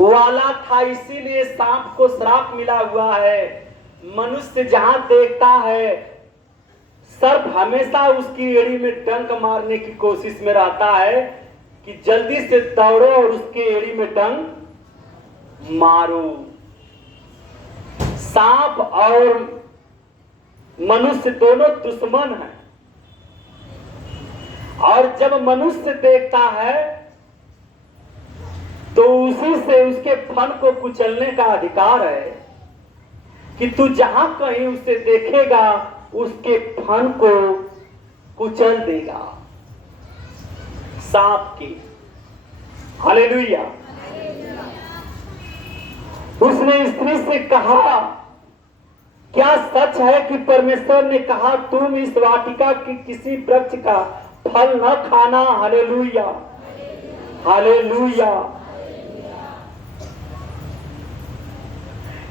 वाला था, इसीलिए सांप को श्राप मिला हुआ है। मनुष्य जहां देखता है सर्प हमेशा उसकी एड़ी में डंक मारने की कोशिश में रहता है कि जल्दी से दौड़ो और उसके एड़ी में डंक मारो। सांप और मनुष्य दोनों दुश्मन हैं, और जब मनुष्य देखता है तो उसी से उसके फन को कुचलने का अधिकार है कि तू जहां कहीं उसे देखेगा उसके फन को कुचल देगा। सांप की हालेलुया। उसने स्त्री से कहा, क्या सच है कि परमेश्वर ने कहा तुम इस वाटिका की किसी वृक्ष का फल न खाना? Hallelujah, hallelujah.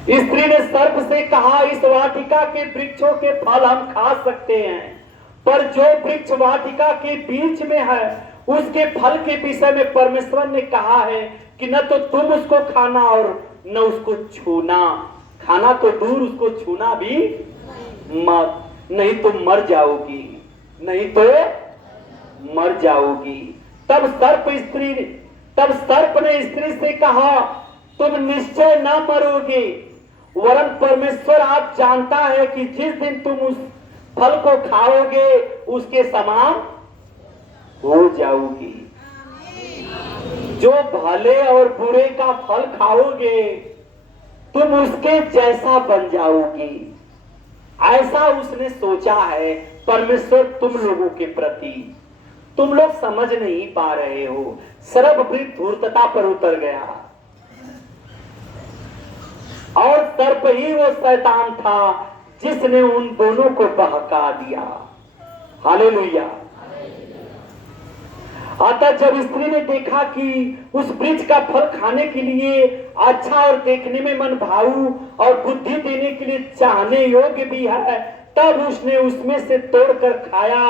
स्त्री ने सर्प से कहा, इस वाटिका के वृक्षों के फल हम खा सकते हैं, पर जो वृक्ष वाटिका के बीच में है उसके फल के विषय में परमेश्वर ने कहा है कि न तो तुम उसको खाना और न उसको छूना। खाना तो दूर, उसको छूना भी मत, नहीं तो मर जाओगी, नहीं तो मर जाओगी। तब सर्प ने स्त्री से कहा, तुम निश्चय न मरोगे, वरन परमेश्वर आप जानता है कि जिस दिन तुम उस फल को खाओगे उसके समान हो जाओगी। जो भले और बुरे का फल खाओगे तुम उसके जैसा बन जाओगी। ऐसा उसने सोचा है परमेश्वर तुम लोगों के प्रति। तुम लोग समझ नहीं पा रहे हो। सर्ववृत्त धूर्तता पर उतर गया, और सर्प ही वो शैतान था जिसने उन दोनों को बहका दिया। हालेलुया। अतः जब स्त्री ने देखा कि उस वृक्ष का फल खाने के लिए अच्छा और देखने में मन भाऊ और बुद्धि देने के लिए चाहने योग्य भी है, तब उसने उसमें से तोड़कर खाया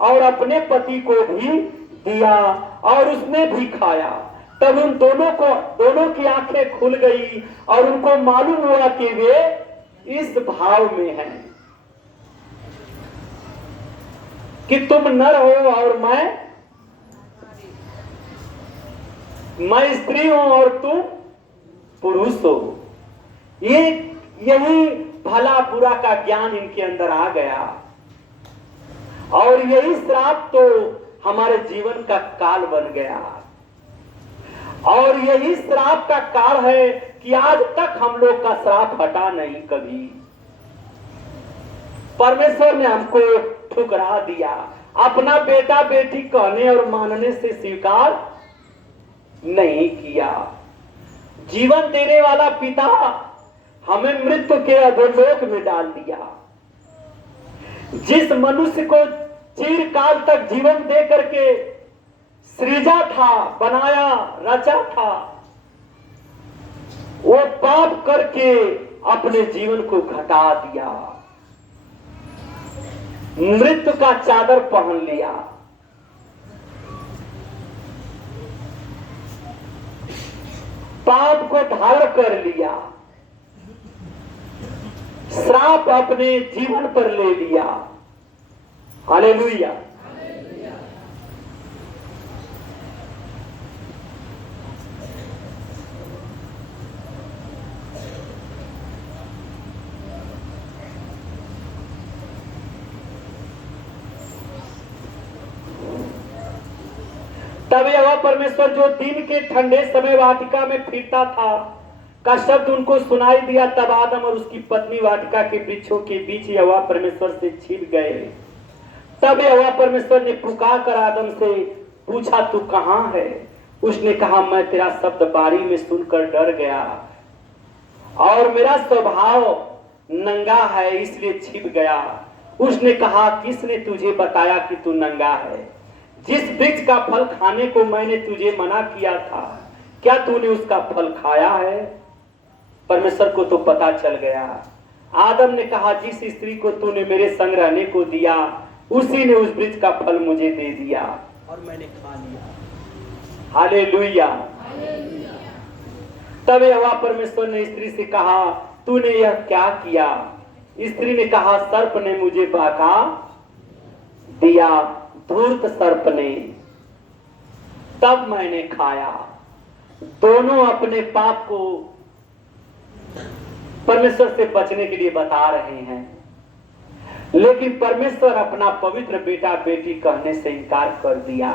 और अपने पति को भी दिया और उसने भी खाया। तब उन दोनों की आंखें खुल गई और उनको मालूम हुआ कि वे इस भाव में हैं कि तुम नर हो और मैं स्त्री हूं और तुम पुरुष हो। यही भला बुरा का ज्ञान इनके अंदर आ गया, और यही श्राप तो हमारे जीवन का काल बन गया। और यही श्राप का काल है कि आज तक हम लोग का श्राप हटा नहीं। कभी परमेश्वर ने हमको ठुकरा दिया, अपना बेटा बेटी कहने और मानने से स्वीकार नहीं किया। जीवन देने वाला पिता हमें मृत्यु के अधोलोक में डाल दिया। जिस मनुष्य को चिरकाल तक जीवन दे करके सृजा था, बनाया, रचा था, वो पाप करके अपने जीवन को घटा दिया, मृत्यु का चादर पहन लिया। पाप को धारण कर लिया, श्राप अपने जीवन पर ले लिया। हालेलुया। तब यहोवा परमेश्वर जो दिन के ठंडे समय वाटिका में फिरता था का शब्द उनको सुनाई दिया। तब आदम और उसकी पत्नी वाटिका के वृक्षों के बीच यहोवा परमेश्वर से छिप गए। तब यहोवा परमेश्वर ने पुकार कर आदम से पूछा, तू कहां है? उसने कहा, मैं तेरा शब्द बारी में सुनकर डर गया और मेरा स्वभाव नंगा है इसलिए छिप गया। उसने कहा, किसने तुझे बताया कि तू नंगा है? जिस वृक्ष का फल खाने को मैंने तुझे मना किया था, क्या तूने उसका फल खाया है? परमेश्वर को तो पता चल गया। आदम ने कहा, जिस स्त्री को तूने मेरे संग रहने को दिया उसी ने उस वृक्ष का फल मुझे दे दिया और मैंने खा लिया। हालेलुया। तब यहोवा परमेश्वर ने स्त्री से कहा, तूने यह क्या किया? स्त्री ने कहा, सर्प ने मुझे बहका दिया, धूर्त सर्प ने, तब मैंने खाया। दोनों अपने पाप को परमेश्वर से बचने के लिए बता रहे हैं, लेकिन परमेश्वर अपना पवित्र बेटा बेटी कहने से इनकार कर दिया।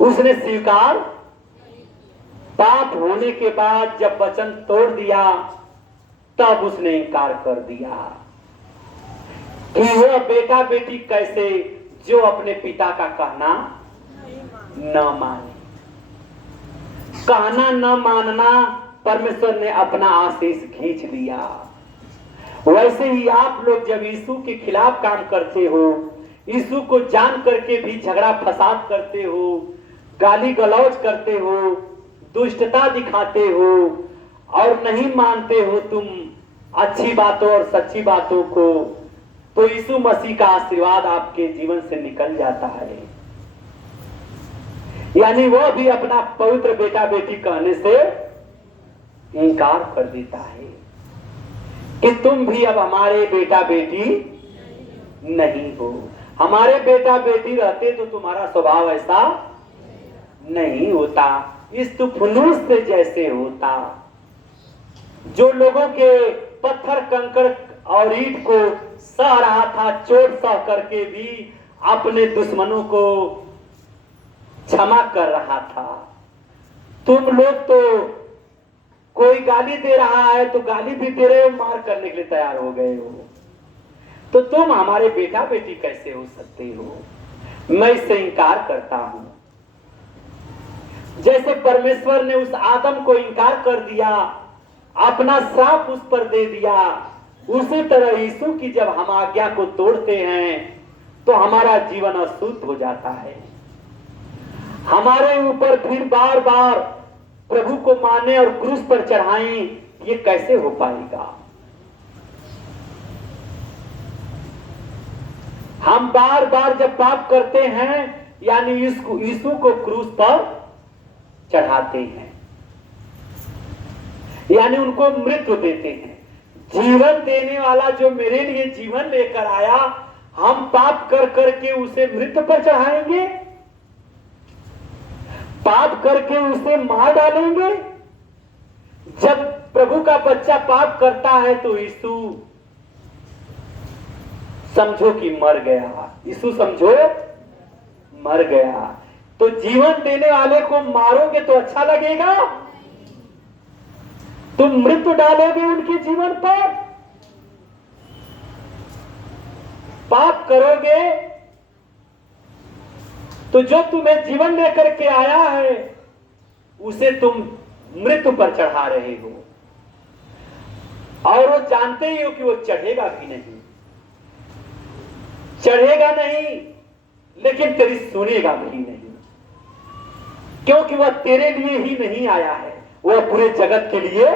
उसने स्वीकार, पाप होने के बाद जब वचन तोड़ दिया तब उसने इनकार कर दिया कि वह बेटा बेटी कैसे जो अपने पिता का कहना न माने। कहना न मानना, परमेश्वर ने अपना आशीष खींच लिया। वैसे ही आप लोग जब यीशु के खिलाफ काम करते हो, यीशु को जान करके भी झगड़ा फसाद करते हो, गाली गलौज करते हो, दुष्टता दिखाते हो और नहीं मानते हो तुम अच्छी बातों और सच्ची बातों को, तो यीशु मसीह का आशीर्वाद आपके जीवन से निकल जाता है। यानी वह भी अपना पवित्र बेटा बेटी कहने से इनकार कर देता है कि तुम भी अब हमारे बेटा बेटी नहीं हो। हमारे बेटा बेटी रहते तो तुम्हारा स्वभाव ऐसा नहीं होता, इस तुफनुस से जैसे होता, जो लोगों के पत्थर कंकड़ और ईंट को सह रहा था, चोट सह करके भी अपने दुश्मनों को क्षमा कर रहा था। तुम लोग तो कोई गाली दे रहा है तो गाली भी दे रहे हो, मार करने के लिए तैयार हो गए हो, तो तुम हमारे बेटा बेटी कैसे हो सकते हो? मैं इससे इनकार करता हूं। जैसे परमेश्वर ने उस आदम को इनकार कर दिया, अपना श्राप उस पर दे दिया, उसी तरह यीशु की जब हम आज्ञा को तोड़ते हैं तो हमारा जीवन अशुद्ध हो जाता है। हमारे ऊपर फिर बार बार प्रभु को माने और क्रूस पर चढ़ाएं, ये कैसे हो पाएगा? हम बार बार जब पाप करते हैं यानी यीशु को क्रूस पर चढ़ाते हैं, यानी उनको मृत्यु देते हैं। जीवन देने वाला जो मेरे लिए जीवन लेकर आया, हम पाप कर करके उसे मृत्यु पर चढ़ाएंगे, पाप करके उसे मार डालेंगे। जब प्रभु का बच्चा पाप करता है तो यीशु समझो कि मर गया, यीशु समझो मर गया। तो जीवन देने वाले को मारोगे तो अच्छा लगेगा? तुम मृत्यु डालोगे उनके जीवन पर, पाप करोगे तो जो तुम्हें जीवन लेकर के आया है उसे तुम मृत्यु पर चढ़ा रहे हो, और वो जानते ही हो कि वो चढ़ेगा भी नहीं, चढ़ेगा नहीं, लेकिन तेरी सुनेगा भी नहीं, क्योंकि वह तेरे लिए ही नहीं आया है, वह पूरे जगत के लिए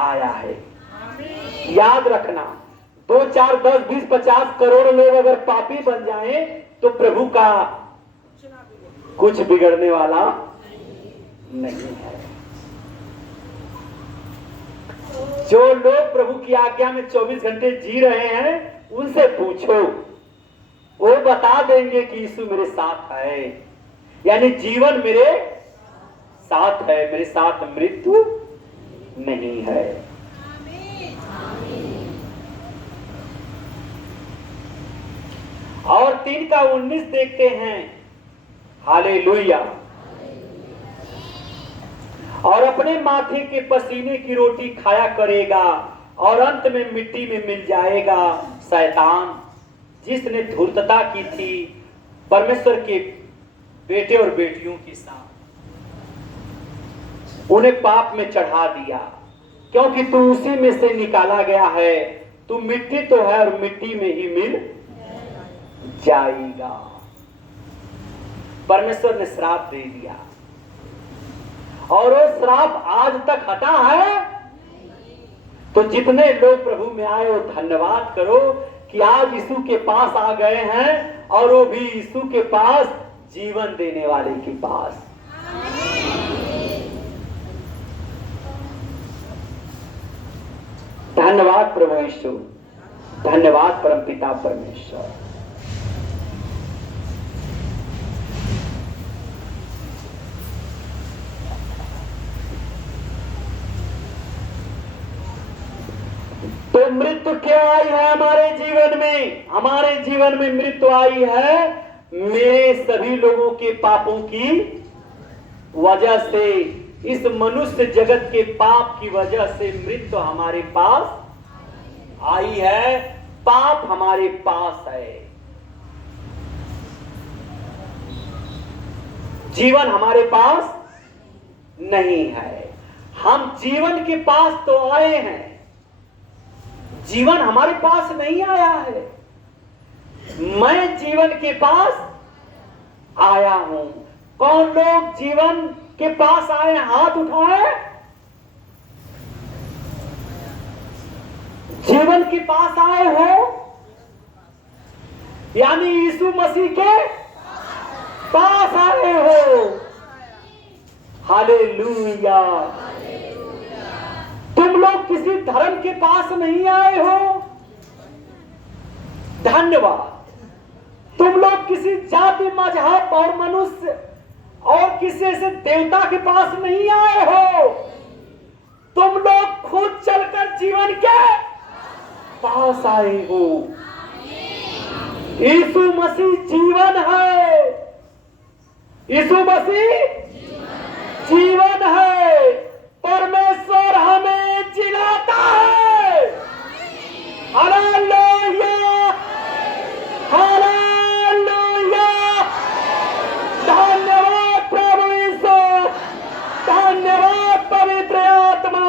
आया है। याद रखना, 2, 4, 10, 20, 50 करोड़ लोग अगर पापी बन जाएं तो प्रभु का कुछ बिगड़ने वाला नहीं है। जो लोग प्रभु की आज्ञा में 24 घंटे जी रहे हैं उनसे पूछो, वो बता देंगे कि यीशु मेरे साथ है, यानी जीवन मेरे साथ है, मेरे साथ मृत्यु नहीं है। और 3 का 19 देखते हैं। हालेलुया। और अपने माथे के पसीने की रोटी खाया करेगा और अंत में मिट्टी में मिल जाएगा। शैतान जिसने धूर्तता की थी परमेश्वर के बेटे और बेटियों के साथ, उन्हें पाप में चढ़ा दिया, क्योंकि तू उसी में से निकाला गया है, तू मिट्टी तो है और मिट्टी में ही मिल जाएगा। परमेश्वर ने श्राप दे दिया और वो श्राप आज तक हटा है। तो जितने लोग प्रभु में आए वो धन्यवाद करो कि आज यीशु के पास आ गए हैं, और वो भी यीशु के पास, जीवन देने वाले के पास। धन्यवाद प्रभु यीशु, धन्यवाद परमपिता परमेश्वर। तो मृत्यु क्या आई है हमारे जीवन में? हमारे जीवन में मृत्यु आई है मेरे सभी लोगों के पापों की वजह से। इस मनुष्य जगत के पाप की वजह से मृत्यु हमारे पास आई है, पाप हमारे पास है। जीवन हमारे पास नहीं है। हम जीवन के पास तो आए हैं, जीवन हमारे पास नहीं आया है। मैं जीवन के पास आया हूं। कौन लोग जीवन के पास आए? हाथ उठाए। जीवन के पास आए हो यानी यीशु मसीह के पास आए हो। हालेलुया। तुम लोग किसी धर्म के पास नहीं आए हो, धन्यवाद। तुम लोग किसी जाति मजहब और मनुष्य और किसी ऐसे देवता के पास नहीं आए हो। तुम लोग खुद चलकर जीवन के पास आए हो। यीशु मसीह जीवन है। यीशु मसीह जीवन है। परमेश्वर हमें जिलाता है। Hallelujah, hallelujah. धन्यवाद प्रभु यीशु, धन्यवाद पवित्र आत्मा,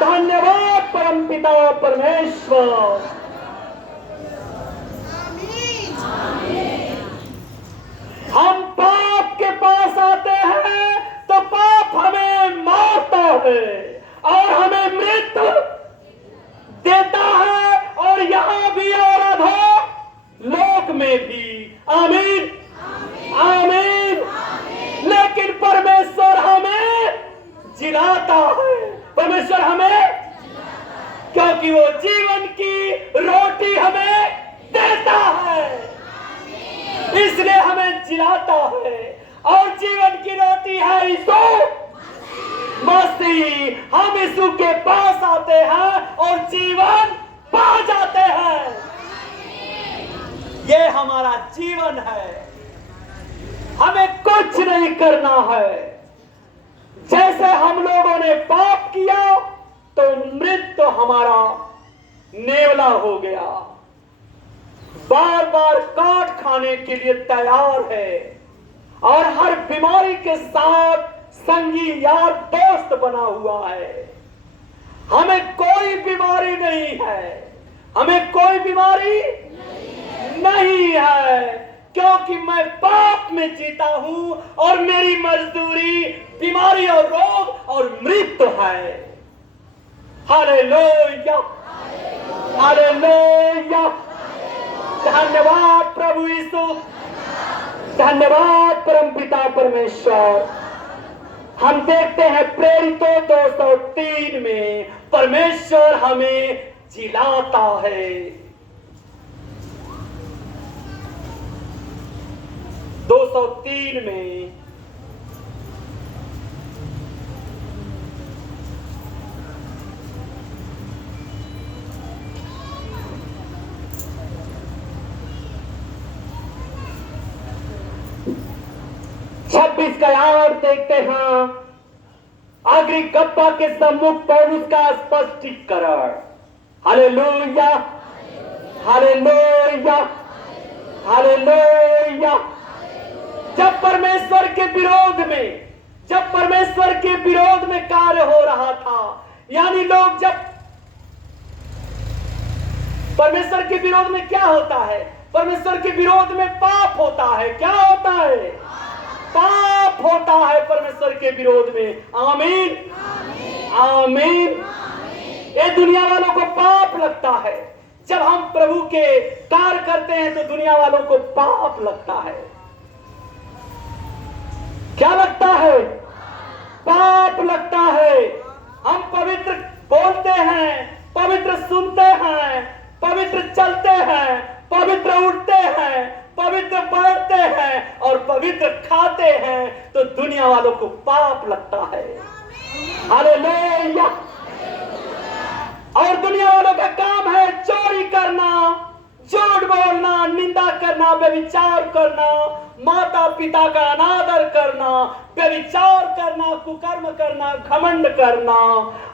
धन्यवाद परमपिता परमेश्वर। हम पाप के पास आते हैं तो पाप हमें मारता है और हमें मृत्यु देता है, और यहां भी और अधो लोक में भी। आमीन, आमीन। लेकिन परमेश्वर हमें जिलाता है। परमेश्वर हमें, क्योंकि वो जीवन की रोटी हमें देता है, इसलिए हमें जिलाता है। और जीवन की रोटी है यीशु मसीह। हम यीशु के पास आते हैं और जीवन पा जाते हैं। ये हमारा जीवन है। हमें कुछ नहीं करना है। जैसे हम लोगों ने पाप किया तो मृत्यु हमारा नेवला हो गया, बार बार काट खाने के लिए तैयार है, और हर बीमारी के साथ संगी यार दोस्त बना हुआ है। हमें कोई बीमारी नहीं है, हमें कोई बीमारी नहीं है, क्योंकि मैं पाप में जीता हूं और मेरी मजदूरी बीमारी और रोग और मृत्यु है। Hallelujah, hallelujah. धन्यवाद प्रभु यीशु, धन्यवाद परमपिता परमेश्वर। हम देखते हैं प्रेरितों 203 में परमेश्वर हमें जिलाता है। 203 में का यार देखते हैं। अग्रिप्पा के सम्मुख पौलुस का स्पष्टीकरण। Hallelujah, hallelujah, hallelujah. जब परमेश्वर के विरोध में कार्य हो रहा था, यानी लोग जब परमेश्वर के विरोध में क्या होता है? परमेश्वर के विरोध में पाप होता है। क्या होता है? पाप होता है परमेश्वर के विरोध में। आमीन, आमीन। ये दुनिया वालों को पाप लगता है। जब हम प्रभु के कार्य करते हैं तो दुनिया वालों को पाप लगता है। क्या लगता है? पाप लगता है। हम पवित्र बोलते हैं, पवित्र पवित्र सुनते हैं, पवित्र चलते हैं, पवित्र उठते हैं, पवित्र बैठते हैं और पवित्र खाते हैं, तो दुनिया वालों को पाप लगता है। हालेलुया। और दुनिया वालों का काम है चोरी करना, झूठ बोलना, निंदा करना, व्यभिचार करना, माता पिता का अनादर करना, व्यभिचार करना, कुकर्म करना, घमंड करना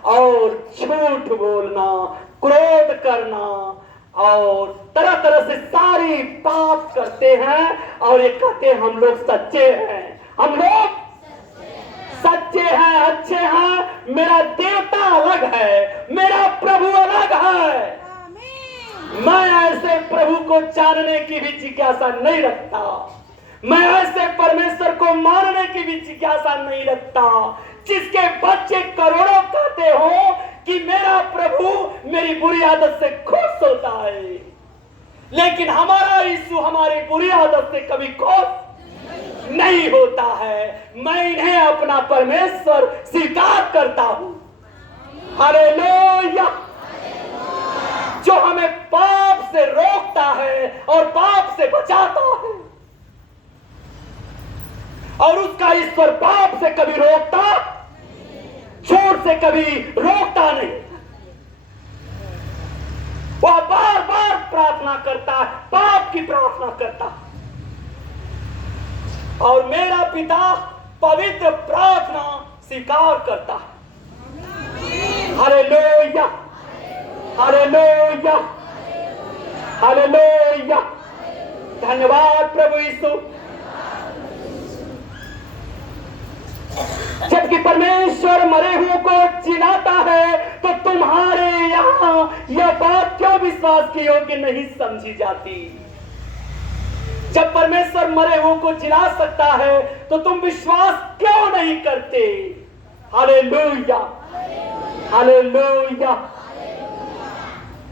और झूठ बोलना, क्रोध करना और तरह तरह से सारी पाप करते हैं। और ये कहते हैं हम लोग सच्चे हैं, हम लोग सच्चे हैं, अच्छे हैं, मेरा देवता अलग है, मेरा प्रभु अलग है। मैं ऐसे प्रभु को जानने की भी जिज्ञासा नहीं रखता, मैं ऐसे परमेश्वर को मानने की भी जिज्ञासा नहीं रखता जिसके बच्चे करोड़ों कहते हो कि मेरा प्रभु मेरी बुरी आदत से खुश होता है, लेकिन हमारा यीशु हमारी बुरी आदत से कभी खुश नहीं होता है। मैं इन्हें अपना परमेश्वर स्वीकार करता हूं। हालेलुया। जो हमें पाप से रोकता है और पाप से बचाता है, और उसका ईश्वर पाप से कभी रोकता, झूठ से कभी रोकता नहीं। वह बार बार प्रार्थना करता है, पाप की प्रार्थना करता है, और मेरा पिता पवित्र प्रार्थना स्वीकार करता है। Hallelujah, hallelujah, hallelujah. धन्यवाद प्रभु यीशु। जबकि परमेश्वर मरे हुओं को जिलाता है, तो तुम्हारे यहाँ यह बात क्यों विश्वास की योग्य नहीं समझी जाती? जब परमेश्वर मरे हुओं को जिला सकता है, तो तुम विश्वास क्यों नहीं करते? Hallelujah, hallelujah.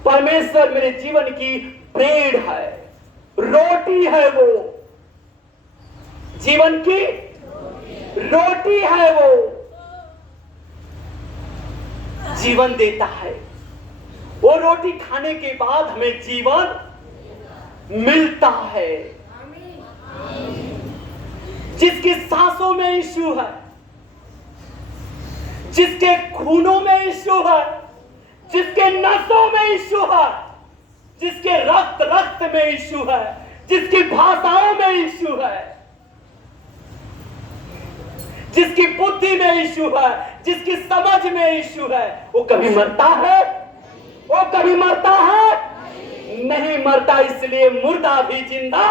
परमेश्वर मेरे जीवन की ब्रेड है, रोटी है, वो जीवन की रोटी है, वो जीवन देता है। वो रोटी खाने के बाद हमें जीवन मिलता है। जिसकी सांसों में यीशु है, जिसके खूनों में यीशु है, जिसके नसों में यीशु है, जिसके रक्त रक्त में यीशु है, जिसकी भाषाओं में यीशु है, जिसकी बुद्धि में यीशु है, जिसकी समझ में यीशु है, वो कभी मरता है? वो कभी मरता है? नहीं मरता। इसलिए मुर्दा भी जिंदा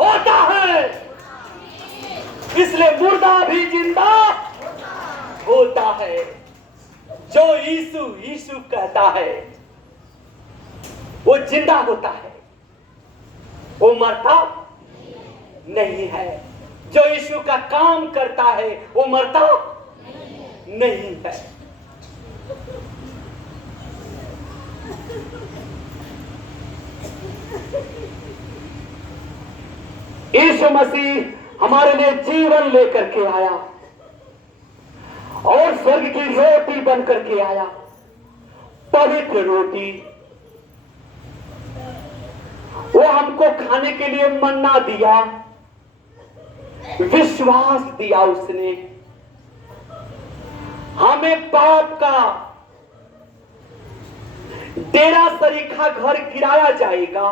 होता है, इसलिए मुर्दा भी जिंदा होता है। जो यीशु यीशु कहता है वो जिंदा होता है, वो मरता नहीं है। जो यीशु का काम करता है वो मरता नहीं है। यीशु मसीह हमारे लिए जीवन लेकर के आया और स्वर्ग की रोटी बनकर के आया, पवित्र रोटी। वो हमको खाने के लिए मन्ना दिया, विश्वास दिया उसने। हमें पाप का डेरा सरीखा घर गिराया जाएगा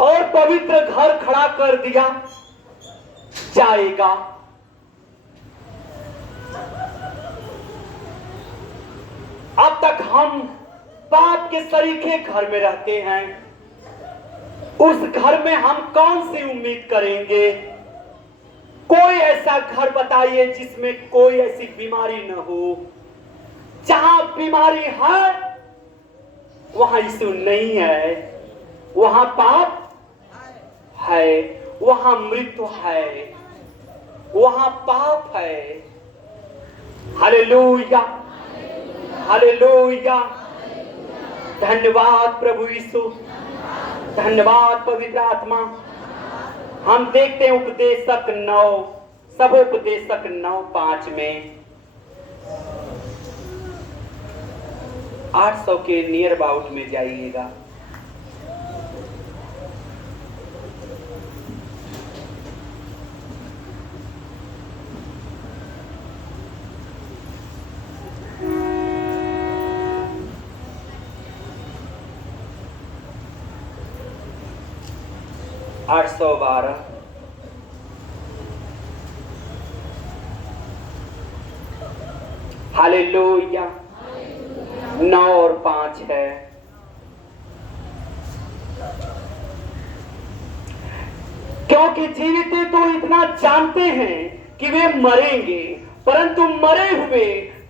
और पवित्र घर खड़ा कर दिया जाएगा। अब तक हम पाप के सरीखे घर में रहते हैं। उस घर में हम कौन सी उम्मीद करेंगे? कोई ऐसा घर बताइए जिसमें कोई ऐसी बीमारी न हो। जहां बीमारी है वहां यीशु नहीं है, वहां पाप है, वहां मृत्यु है, वहां पाप है। Hallelujah, hallelujah. धन्यवाद प्रभु यीशु, धन्यवाद पवित्र आत्मा। हम देखते हैं उपदेशक 9, सब उपदेशक 9:5 में 800 के नियर अबाउट में जाइएगा। आठ सौ 12, हालेलुया। 9 और 5 है। क्योंकि जीवित तो इतना जानते हैं कि वे मरेंगे, परंतु मरे हुए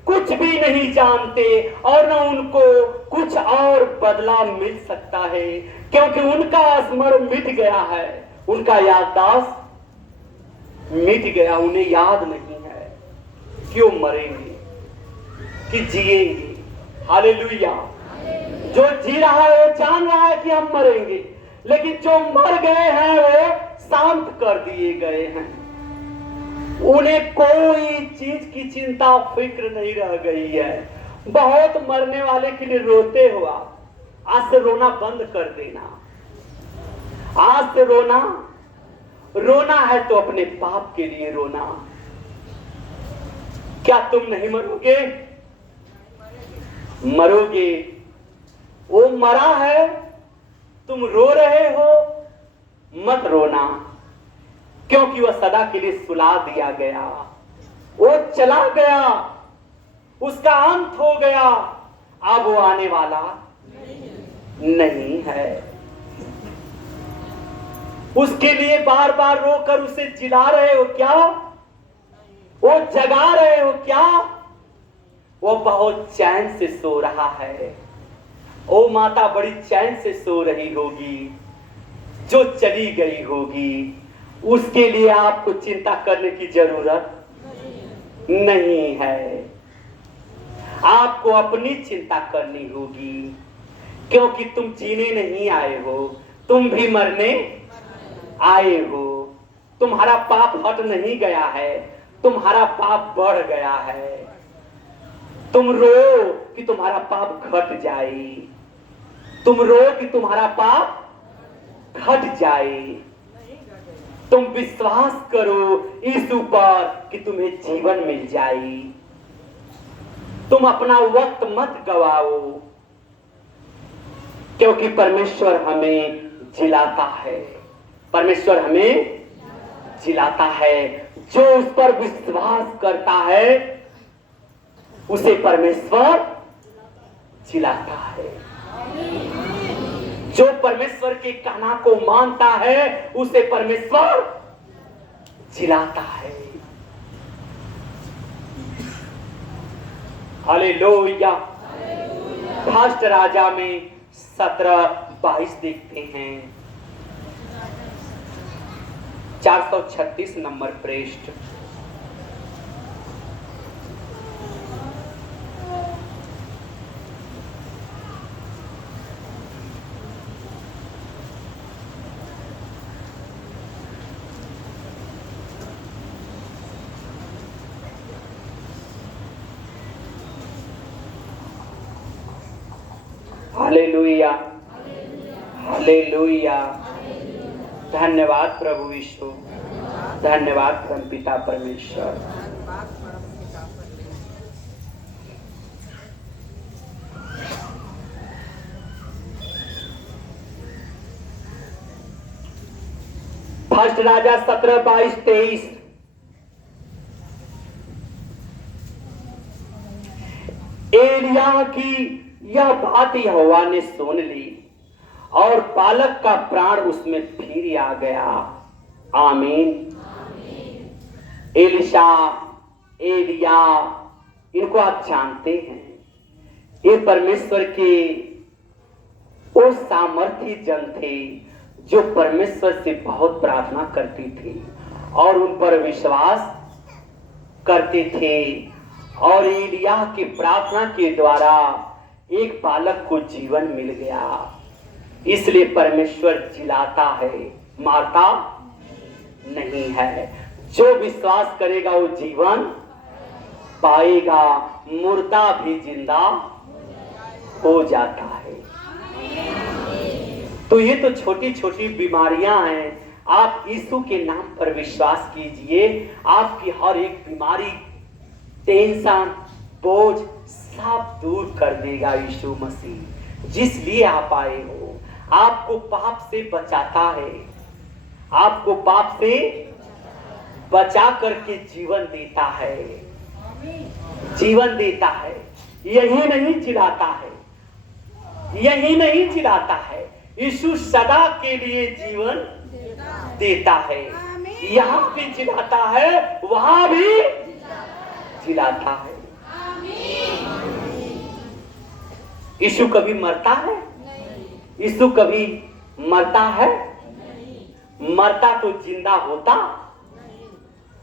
कुछ भी नहीं जानते और न उनको कुछ और बदला मिल सकता है, क्योंकि उनका स्मरण मिट गया है, उनका याददाश्त मिट गया, उन्हें याद नहीं है क्यों मरेंगे कि जिएंगे। हालेलुया। जो जी रहा है वो जान रहा है कि हम मरेंगे, लेकिन जो मर गए हैं वो शांत कर दिए गए हैं। उन्हें कोई चीज की चिंता फिक्र नहीं रह गई है। बहुत मरने वाले के लिए रोते हुआ, आज से रोना बंद कर देना। आज से रोना है तो अपने पाप के लिए रोना। क्या तुम नहीं मरोगे? मरोगे। वो मरा है, तुम रो रहे हो, मत रोना, क्योंकि वह सदा के लिए सुला दिया गया। वो चला गया, उसका अंत हो गया, अब वो आने वाला नहीं है। उसके लिए बार बार रोकर उसे जिला रहे हो क्या? वो जगा रहे हो क्या? वो बहुत चैन से सो रहा है। ओ माता बड़ी चैन से सो रही होगी, जो चली गई होगी। उसके लिए आपको चिंता करने की जरूरत नहीं है। आपको अपनी चिंता करनी होगी, क्योंकि तुम जीने नहीं आए हो, तुम भी मरने आए हो। तुम्हारा पाप हट नहीं गया है, तुम्हारा पाप बढ़ गया है। तुम रो कि तुम्हारा पाप घट जाए, तुम रो कि तुम्हारा पाप घट जाए। तुम विश्वास करो इस ऊपर कि तुम्हें जीवन मिल जाए। तुम अपना वक्त मत गवाओ, क्योंकि परमेश्वर हमें जिलाता है। परमेश्वर हमें जिलाता है। जो उस पर विश्वास करता है उसे परमेश्वर जिलाता है। जो परमेश्वर के कहना को मानता है उसे परमेश्वर जिलाता है। हालेलुया। फर्स्ट राजा में 17-22 देखते हैं। 436 नंबर पृष्ठ। Hallelujah, hallelujah. धन्यवाद प्रभु यीशु, धन्यवाद परमपिता परमेश्वर। फर्स्ट राजा 17-22-23। एलिय्याह की यह बात यहोवा ने सुन ली और बालक का प्राण उसमें फिर आ गया। आमीन। एलिशा, एलिया, इनको आप जानते हैं। ये परमेश्वर के वो सामर्थी जन थे जो परमेश्वर से बहुत प्रार्थना करती थी और उन पर विश्वास करते थे। और एलिय्याह की प्रार्थना के द्वारा एक बालक को जीवन मिल गया। इसलिए परमेश्वर जिलाता है, मारता नहीं है। जो विश्वास करेगा वो जीवन पाएगा, मुर्दा भी जिंदा हो जाता है। तो ये तो छोटी छोटी बीमारियां हैं। आप यीशु के नाम पर विश्वास कीजिए, आपकी हर एक बीमारी, टेंशन, बोझ सब दूर कर देगा यीशु मसीह। जिस लिए आप आए हो, आपको पाप से बचाता है, आपको पाप से बचा करके जीवन देता है, जीवन देता है। यही नहीं चिढ़ाता है, यही नहीं चिढ़ाता है, यीशु सदा के लिए जीवन देता है। यहाँ भी चिढ़ाता है, वहां भी चिढ़ाता है। यीशु कभी मरता है? यीशु कभी मरता है? मरता तो जिंदा होता,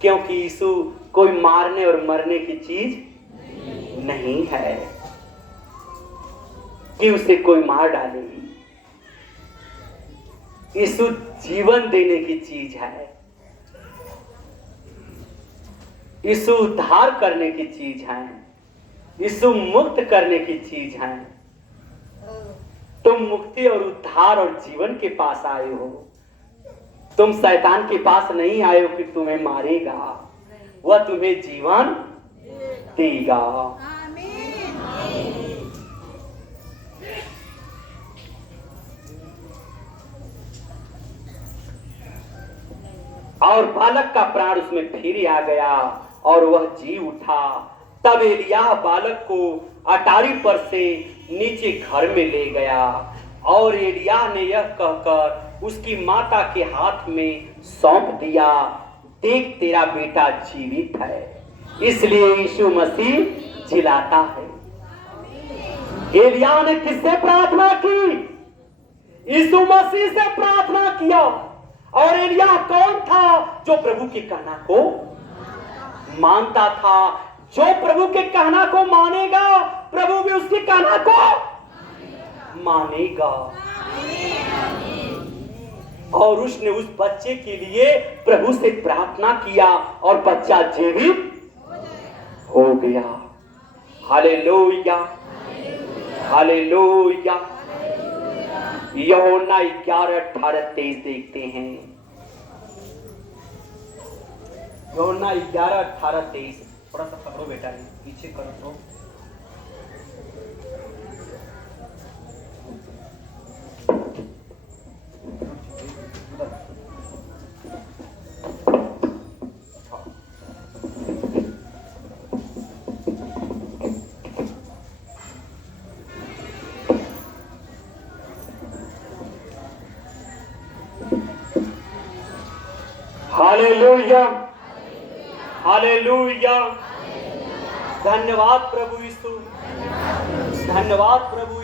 क्योंकि यीशु कोई मारने और मरने की चीज नहीं है कि उसे कोई मार डालेगी। यीशु जीवन देने की चीज है, यीशु उद्धार करने की चीज है, यीशु मुक्त करने की चीज है। तुम मुक्ति और उद्धार और जीवन के पास आए हो, तुम शैतान के पास नहीं आए हो कि तुम्हें मारेगा, वह तुम्हें जीवन देगा। और बालक का प्राण उसमें फिर आ गया और वह जी उठा। तब एलिय्याह बालक को अटारी पर से नीचे घर में ले गया और एलिय्याह ने यह कहकर उसकी माता के हाथ में सौंप दिया, देख तेरा बेटा जीवित है। इसलिए यीशु मसीह जिलाता है। एलिय्याह ने किससे प्रार्थना की? यीशु मसीह से प्रार्थना किया। और एलिय्याह कौन था? जो प्रभु के कहना को मानता था। जो प्रभु के कहना को मानेगा, प्रभु भी उसके कहना को मानेगा। और उसने उस बच्चे के लिए प्रभु से प्रार्थना किया और बच्चा जीवित हो गया। Hallelujah, hallelujah. यूहन्ना 11:18-23 देखते हैं। यूहन्ना 11:18-23। थोड़ा सा पकड़ो बेटा, पीछे करो तो। Hallelujah, hallelujah. धन्यवाद प्रभु यीशु, धन्यवाद प्रभु